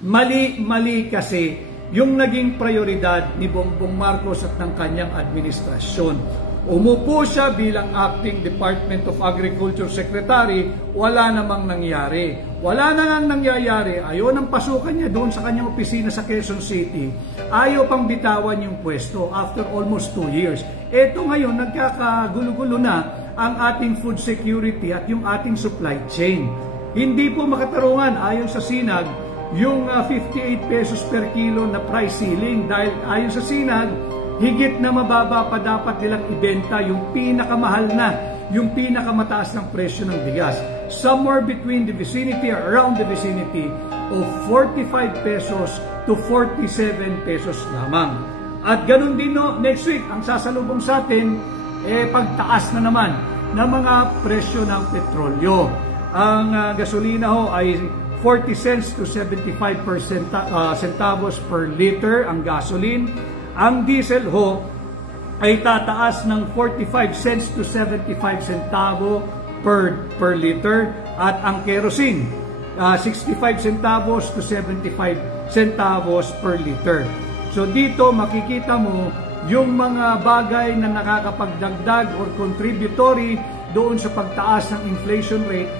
Mali kasi yung naging prioridad ni Bongbong Marcos at ng kanyang administrasyon. Umupo siya bilang Acting Department of Agriculture Secretary, wala namang nangyari. Wala na nang nangyayari, ayaw nang pasukan niya doon sa kanyang opisina sa Quezon City. Ayaw pang bitawan yung pwesto after almost 2 years. Eto ngayon, nagkakagulo-gulo na ang ating food security at yung ating supply chain. Hindi po makatarungan ayon sa SINAG yung 58 pesos per kilo na price ceiling dahil ayon sa SINAG, higit na mababa pa dapat nilang ibenta yung pinakamahal na, yung pinakamataas ng presyo ng bigas. Somewhere between the vicinity, around the vicinity of 45 pesos to 47 pesos lamang. At ganun din no, next week, ang sasalubong sa atin, pagtaas na naman ng mga presyo ng petrolyo. Ang gasolina ho ay 40 cents to 75 centavos per liter ang gasoline. Ang diesel ho ay tataas ng 45 cents to 75 centavo per liter at ang kerosene 65 centavos to 75 centavos per liter. So dito makikita mo yung mga bagay na nakakapagdagdag or contributory doon sa pagtaas ng inflation rate